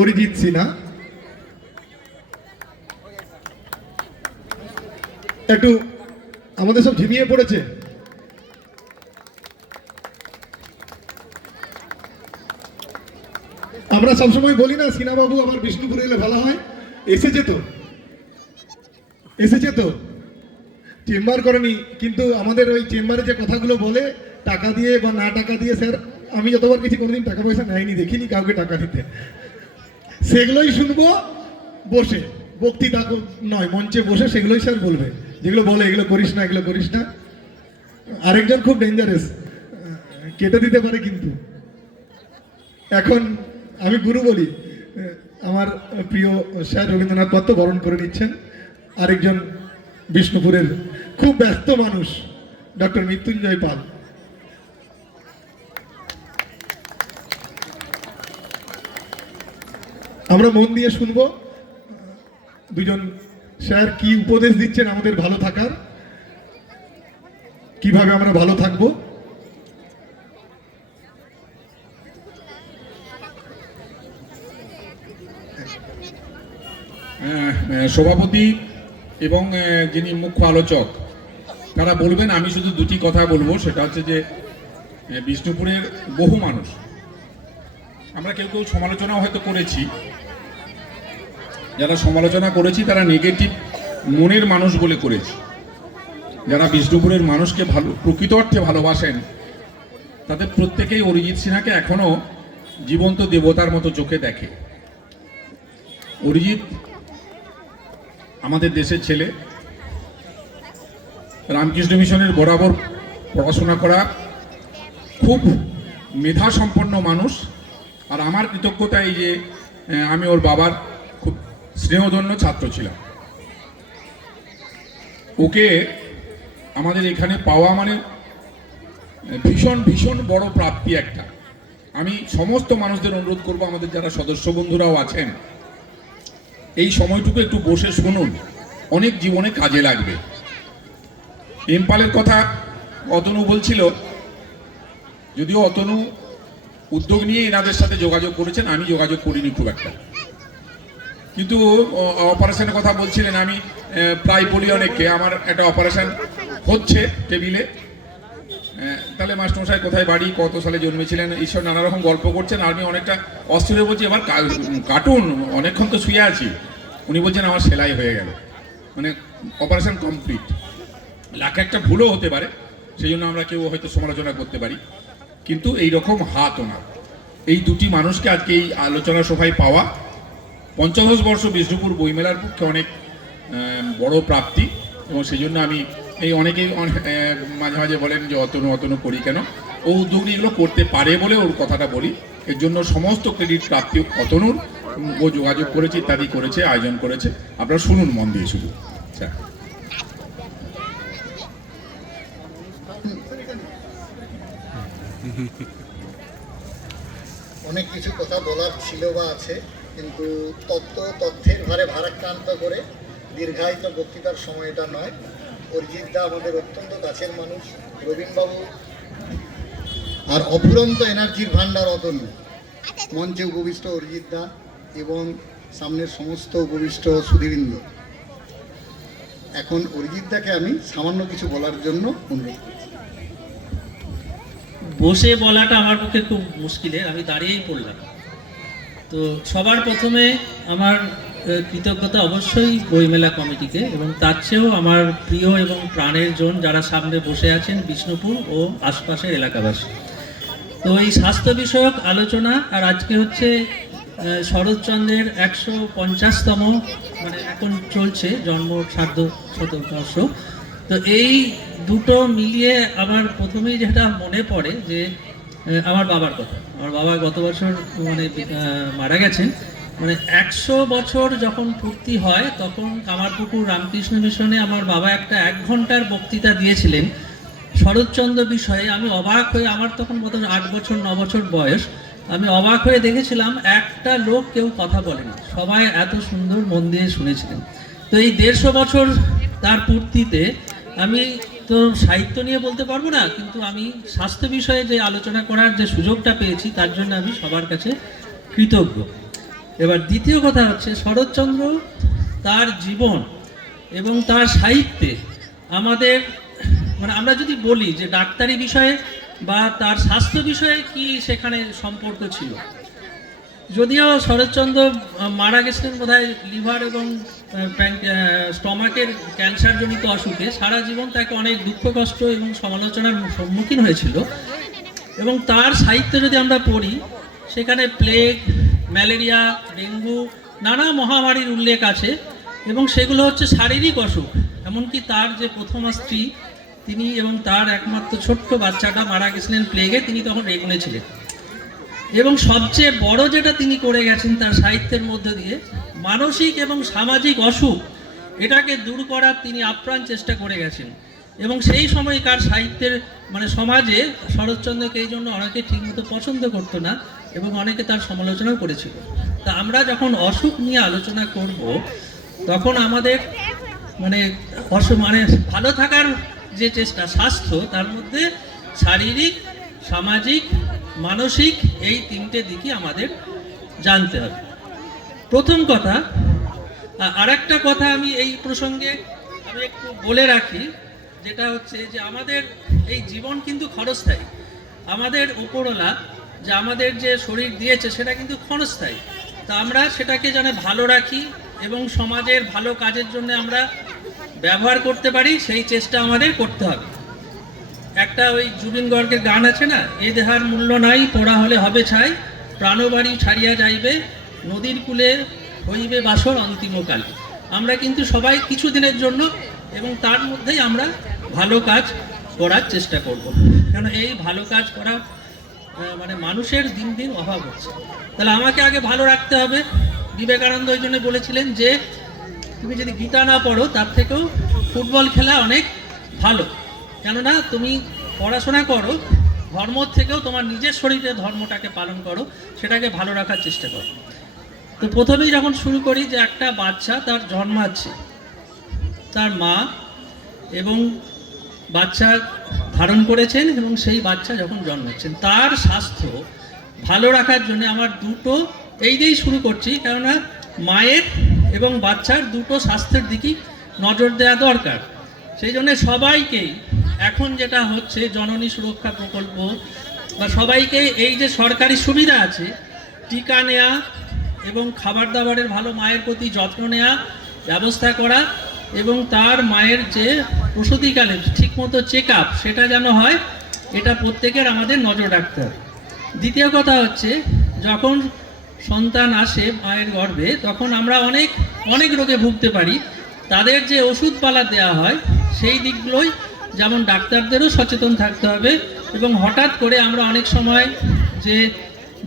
অরিজিৎ সিনহা একটু আমাদের সব ঝিমিয়ে পড়েছে। আমরা সবসময় বলি না সিনহা বাবু আমার বিষ্ণুপুরে এলে ভালো হয়। এসেছে তো চেম্বার করেনি, কিন্তু আমাদের ওই চেম্বারে যে কথাগুলো বলে টাকা দিয়ে বা না টাকা দিয়ে, স্যার আমি যতবার কিছু কোনোদিন টাকা পয়সা নেয়নি, দেখিনি কাউকে টাকা দিতে। সেগুলোই শুনবো বসে, বক্তৃতা নয়, মঞ্চে বসে সেগুলোই স্যার বলবে, যেগুলো বলে এগুলো করিস না এগুলো করিস না। আরেকজন খুব ডেঞ্জারাস, কেটে দিতে পারে কিন্তু। এখন আমি গুরু বলি, আমার প্রিয় স্যার রবীন্দ্রনাথ দত্ত বরণ করে নিচ্ছেন। আরেকজন বিষ্ণুপুরের খুব ব্যস্ত মানুষ ডক্টর মৃত্যুঞ্জয় পাল। আমরা মন দিয়ে শুনবো দুজন স্যার কি উপদেশ দিচ্ছেন আমাদের ভালো থাকার, কিভাবে আমরা ভালো থাকবো। সভাপতি এবং যিনি মুখ্য আলোচক তারা বলবেন, আমি শুধু দুটি কথা বলবো। সেটা হচ্ছে যে বিষ্ণুপুরের বহু মানুষ, আমরা কেউ কেউ সমালোচনাও হয়তো করেছি, যারা সমালোচনা করেছি তারা নেগেটিভ মনের মানুষ বলে করেছি। যারা বিষ্ণুপুরের মানুষকে প্রকৃত অর্থে ভালোবাসেন তাদের প্রত্যেকেই অরিজিৎ সিনহাকে এখনো জীবন্ত দেবতার মতো চোখে দেখে। অরিজিৎ আমাদের দেশের ছেলে, রামকৃষ্ণ মিশনের বরাবর পড়াশোনা করা, খুব মেধা সম্পন্ন মানুষ। আর আমার কৃতজ্ঞতা এই যে আমি ওর বাবার খুব স্নেহধন্য ছাত্র ছিলাম। ওকে আমাদের এখানে পাওয়া মানে ভীষণ ভীষণ বড় প্রাপ্তি একটা। আমি সমস্ত মানুষদের অনুরোধ করব, আমাদের যারা সদস্য বন্ধুরাও আছেন, এই সময়টুকু একটু বসে শুনুন, অনেক জীবনে কাজে লাগবে। এমপালের কথা অতনু বলছিল, যদিও অতনু উদ্যোগ নিয়ে এনাদের সাথে যোগাযোগ করেছেন, আমি যোগাযোগ করিনি খুব একটা। কিন্তু অপারেশনের কথা বলছিলেন, আমি প্রায় বলি অনেককে, আমার একটা অপারেশন হচ্ছে টেবিলে, তাহলে মাস্টারমশাই কোথায় বাড়ি, কত সালে জন্মেছিলেন, এইসব নানা রকম গল্প করছেন। আর আমি অনেকটা অস্থির হয়ে বলছি, এবার কাটুন, অনেকক্ষণ তো শুয়ে আছি। উনি বলছেন আমার সেলাই হয়ে গেল, মানে অপারেশন কমপ্লিট। লাখ একটা ভুলও হতে পারে, সেই জন্য আমরা কেউ হয়তো সমালোচনা করতে পারি, কিন্তু এই রকম হাত ওনার। এই দুটি মানুষকে আজকে এই আলোচনা সভায় পাওয়া ৫০ বর্ষ বিষ্ণুপুর বইমেলার পক্ষে অনেক বড় প্রাপ্তি। এবং সেই জন্য আমি এই অনেকেই মাঝে মাঝে বলেন যে অতনু করি কেন, ও উদ্যোগ নিয়ে এগুলো করতে পারে বলে ওর কথাটা বলি। এর জন্য সমস্ত ক্রেডিট প্রাপ্তি অতনুর। ও যোগাযোগ করেছে, ইত্যাদি করেছে, আয়োজন করেছে। আপনারা শুনুন মন দিয়ে শুধু। আচ্ছা, অনেক কিছু কথা বলার ছিল বা আছে, কিন্তু তথ্যের ভারে ভারাক্রান্ত করে দীর্ঘায়িত বক্তৃতার সময়টা নয়। অরিজিৎ দা আমাদের অত্যন্ত কাছের মানুষ, রবীনবাবু আর অফুরন্ত এনার্জির ভান্ডার অতনু, মঞ্চে উপবিষ্ট অরিজিৎ দা এবং সামনের সমস্ত উপবিষ্ট সুধীবৃন্দ। এখন অরিজিৎ দাকে আমি সামান্য কিছু বলার জন্য অনুরোধ করছি। বসে বলাটা আমার পক্ষে খুব মুশকিলের, আমি দাঁড়িয়েই পড়লাম। তো সবার প্রথমে আমার কৃতজ্ঞতা অবশ্যই বইমেলা কমিটিকে, এবং তার চেয়েও আমার প্রিয় এবং প্রাণের জন যারা সামনে বসে আছেন, বিষ্ণুপুর ও আশপাশের এলাকাবাসী। তো এই স্বাস্থ্য বিষয়ক আলোচনা, আর আজকে হচ্ছে শরৎচন্দ্রের ১৫০তম, মানে এখন চলছে জন্ম সার্ধ শতবর্ষ। তো এই দুটো মিলিয়ে আমার প্রথমেই যেটা মনে পড়ে যে আমার বাবার কথা। আমার বাবা গত বছর মানে মারা গেছেন। মানে ১০০ বছর যখন পূর্তি হয় তখন কামারপুকুর রামকৃষ্ণ মিশনে আমার বাবা একটা ১ ঘন্টার বক্তৃতা দিয়েছিলেন শরৎচন্দ্র বিষয়ে। আমি অবাক হয়ে, আমার তখন বোধ হয় ৮ বছর ৯ বছর বয়স, আমি অবাক হয়ে দেখেছিলাম একটা লোক কেউ কথা বলেনি, সবাই এত সুন্দর মন দিয়ে শুনেছিলেন। তো এই ১৫০ বছর তার পূর্তিতে আমি তো সাহিত্য নিয়ে বলতে পারবো না, কিন্তু আমি স্বাস্থ্য বিষয়ে যে আলোচনা করার যে সুযোগটা পেয়েছি তার জন্য আমি সবার কাছে কৃতজ্ঞ। এবার দ্বিতীয় কথা হচ্ছে শরৎচন্দ্র তার জীবন এবং তার সাহিত্যে আমাদের মানে আমরা যদি বলি যে ডাক্তারি বিষয়ে বা তার স্বাস্থ্য বিষয়ে কি সেখানে সম্পর্ক ছিল, যদিও শরৎচন্দ্র মারা গেছিলেন বোধহয় লিভার এবং স্টমাকের ক্যান্সারজনিত অসুখে, সারা জীবন তাকে অনেক দুঃখ কষ্ট এবং সমালোচনার সম্মুখীন হয়েছিল। এবং তার সাহিত্য যদি আমরা পড়ি সেখানে প্লেগ, ম্যালেরিয়া, ডেঙ্গু নানা মহামারীর উল্লেখ আছে এবং সেগুলো হচ্ছে শারীরিক অসুখ। এমনকি তার যে প্রথমা স্ত্রী তিনি এবং তার একমাত্র ছোট্ট বাচ্চাটা মারা গেছিলেন প্লেগে, তিনি তখন রেগুনে ছিলেন। এবং সবচেয়ে বড় যেটা তিনি করে গেছেন তার সাহিত্যের মধ্যে দিয়ে মানসিক এবং সামাজিক অসুখ এটাকে দূর করার তিনি আপ্রাণ চেষ্টা করে গেছেন। এবং সেই সময়কার সাহিত্যের মানে সমাজে শরৎচন্দ্রকে এই জন্য অনেকে ঠিকমতো পছন্দ করতো না এবং অনেকে তার সমালোচনাও করেছিল। তা আমরা যখন অসুখ নিয়ে আলোচনা করব তখন আমাদের মানে মানে ভালো থাকার যে চেষ্টা স্বাস্থ্য, তার মধ্যে শারীরিক, সামাজিক, মানসিক এই তিনটে দিকই আমাদের জানতে হবে। প্রথম কথা। আর একটা কথা আমি এই প্রসঙ্গে আমি একটু বলে রাখি, যেটা হচ্ছে যে আমাদের এই জীবন কিন্তু ক্ষণস্থায়ী। আমাদের উপরওয়ালা যে আমাদের যে শরীর দিয়েছে সেটা কিন্তু ক্ষণস্থায়ী। তা আমরা সেটাকে যেন ভালো রাখি এবং সমাজের ভালো কাজের জন্য আমরা ব্যবহার করতে পারি, সেই চেষ্টা আমাদের করতে হবে। একটা ওই জুবিন গর্গের গান আছে না, এ দেহার মূল্য নাই পোড়া হলে হবে ছাই, প্রাণবাড়ি ছাড়িয়া যাইবে নদীর কূলে হইবে বাসর অন্তিমকালে। আমরা কিন্তু সবাই কিছু দিনের জন্য এবং তার মধ্যেই আমরা ভালো কাজ করার চেষ্টা করব, কেন এই ভালো কাজ করা মানে মানুষের দিন দিন অভাব হচ্ছে। তাহলে আমাকে আগে ভালো রাখতে হবে। বিবেকানন্দ ওই জন্য বলেছিলেন যে তুমি যদি গীতা না পড়ো তার থেকেও ফুটবল খেলা অনেক ভালো, কেননা তুমি পড়াশোনা করো, ধর্ম থেকেও তোমার নিজের শরীরে ধর্মটাকে পালন করো, সেটাকে ভালো রাখার চেষ্টা করো। তো প্রথমেই যখন শুরু করি যে একটা বাচ্চা তার জন্মাচ্ছে, তার মা এবং বাচ্চা ধারণ করেছেন এবং সেই বাচ্চা যখন জন্মাচ্ছেন তার স্বাস্থ্য ভালো রাখার জন্য আমার দুটো এই দিয়েই শুরু করছি, কেননা মায়ের এবং বাচ্চার দুটো স্বাস্থ্যের দিকেই নজর দেওয়া দরকার। সেই জন্য সবাইকেই এখন যেটা হচ্ছে জননী সুরক্ষা প্রকল্প বা সবাইকে এই যে সরকারি সুবিধা আছে, টিকা নেওয়া এবং খাবার দাবারের ভালো মায়ের প্রতি যত্ন নেওয়া ব্যবস্থা করা এবং তার মায়ের যে প্রসূতিকালে ঠিকমতো চেক আপ সেটা যেন হয়, এটা প্রত্যেকের আমাদের নজর রাখতে হবে। দ্বিতীয় কথা হচ্ছে যখন সন্তান আসে মায়ের গর্ভে তখন আমরা অনেক অনেক রোগে ভুগতে পারি, তাদের যে ওষুধপালা দেওয়া হয় সেই দিকগুলোই যেমন ডাক্তারদেরও সচেতন থাকতে হবে এবং হঠাৎ করে আমরা অনেক সময় যে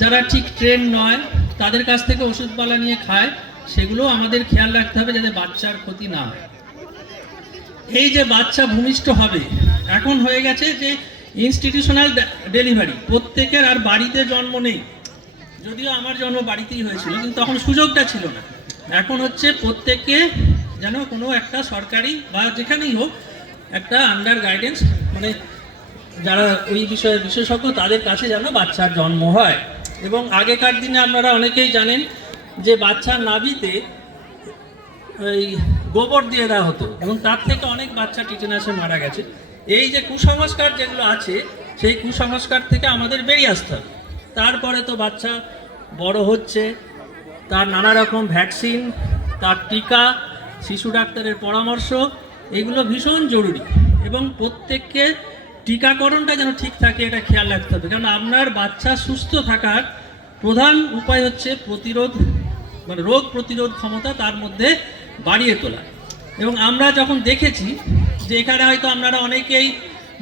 যারা ঠিক ট্রেন নয় তাদের কাছ থেকে ওষুধপালা নিয়ে খায়, সেগুলো আমাদের খেয়াল রাখতে হবে যাতে বাচ্চার ক্ষতি না হয়। এই যে বাচ্চা ভূমিষ্ঠ হবে এখন হয়ে গেছে যে ইনস্টিটিউশনাল ডেলিভারি, প্রত্যেকের আর বাড়িতে জন্ম নেই, যদিও আমার জন্ম বাড়িতেই হয়েছিল কিন্তু তখন সুযোগটা ছিল না। এখন হচ্ছে প্রত্যেককে যেন কোনো একটা সরকারি বা যেখানেই হোক একটা আন্ডার গাইডেন্স মানে যারা ওই বিষয়ে বিশেষজ্ঞ তাদের কাছে যেন বাচ্চার জন্ম হয়। এবং আগেকার দিনে আপনারা অনেকেই জানেন যে বাচ্চার নাভিতে ওই গোবর দিয়ে দেওয়া হতো এবং তার থেকে অনেক বাচ্চা টিটেনাসে মারা গেছে। এই যে কুসংস্কার যেগুলো আছে সেই কুসংস্কার থেকে আমাদের বেরিয়ে আসতে হবে। তারপরে তো বাচ্চা বড় হচ্ছে, তার নানা রকম ভ্যাকসিন, তার টিকা, শিশু ডাক্তারের পরামর্শ, এগুলো ভীষণ জরুরি এবং প্রত্যেককে টিকাকরণটা যেন ঠিক থাকে এটা খেয়াল রাখতে হবে, কারণ আপনার বাচ্চা সুস্থ থাকার প্রধান উপায় হচ্ছে প্রতিরোধ মানে রোগ প্রতিরোধ ক্ষমতা তার মধ্যে বাড়িয়ে তোলা। এবং আমরা যখন দেখেছি যে এখানে হয়তো আপনারা অনেকেই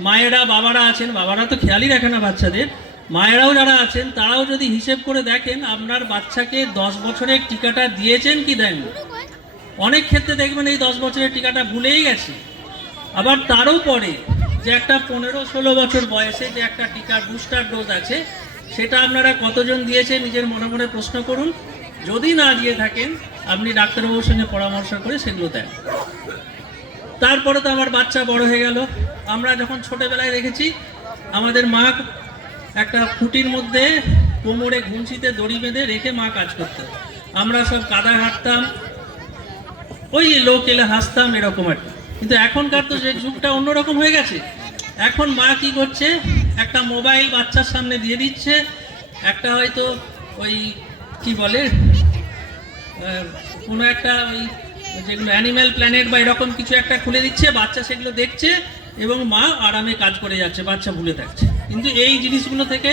মায়েরা বাবারা আছেন, বাবারা তো খেয়ালই রাখে না বাচ্চাদের, মায়েরাও যারা আছেন তারাও যদি হিসেব করে দেখেন আপনার বাচ্চাকে 10 বছরের টিকাটা দিয়েছেন কি দেননি, অনেক ক্ষেত্রে দেখবেন এই 10 বছরের টিকাটা ভুলেই গেছে। আবার তারও পরে যে একটা 15-16 বছর বয়সে যে একটা টিকার বুস্টার ডোজ আছে সেটা আপনারা কতজন দিয়েছে নিজের মনে মনে প্রশ্ন করুন। যদি না দিয়ে থাকেন আপনি ডাক্তারবাবুর সঙ্গে পরামর্শ করে সেগুলো দেন। তারপরে তো আমার বাচ্চা বড় হয়ে গেল। আমরা যখন ছোটবেলায় দেখেছি আমাদের মা একটা খুঁটির মধ্যে কোমরে ঘুমছিতে দড়ি বেঁধে রেখে মা কাজ করতেন। আমরা সব কাদায় হাঁটতাম, ওই লোক এলে হাসতাম, এরকম আর কি। কিন্তু এখনকার তো যে যুগটা অন্যরকম হয়ে গেছে। এখন মা কি করছে, একটা মোবাইল বাচ্চার সামনে দিয়ে দিচ্ছে, একটা হয়তো ওই কি বলে কোনো একটা ওই যেগুলো অ্যানিম্যাল প্ল্যানেট বা এরকম কিছু একটা খুলে দিচ্ছে, বাচ্চা সেগুলো দেখছে এবং মা আরামে কাজ করে যাচ্ছে, বাচ্চা ভুলে থাকছে। কিন্তু এই জিনিসগুলো থেকে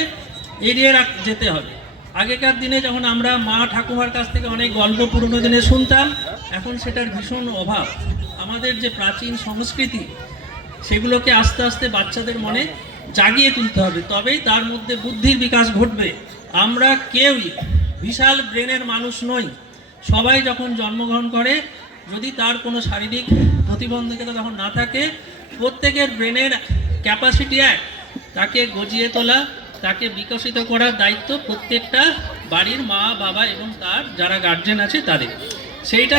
এড়িয়ে যেতে হবে। আগেকার দিনে যখন আমরা মা ঠাকুমার কাছ থেকে অনেক গল্প পুরনো দিনে শুনতাম, এখন সেটার ভীষণ অভাব। আমাদের যে প্রাচীন সংস্কৃতি, সেগুলোকে আস্তে আস্তে বাচ্চাদের মনে জাগিয়ে তুলতে হবে, তবেই তার মধ্যে বুদ্ধির বিকাশ ঘটবে। আমরা কেউই বিশাল ব্রেনের মানুষ নই। সবাই যখন জন্মগ্রহণ করে, যদি তার কোনো শারীরিক প্রতিবন্ধকতা তখন না থাকে, প্রত্যেকের ব্রেনের ক্যাপাসিটি এক। তাকে গজিয়ে তোলা, তাকে বিকশিত করার দায়িত্ব প্রত্যেকটা বাড়ির মা বাবা এবং তার যারা গার্জেন আছে তাদের। সেইটা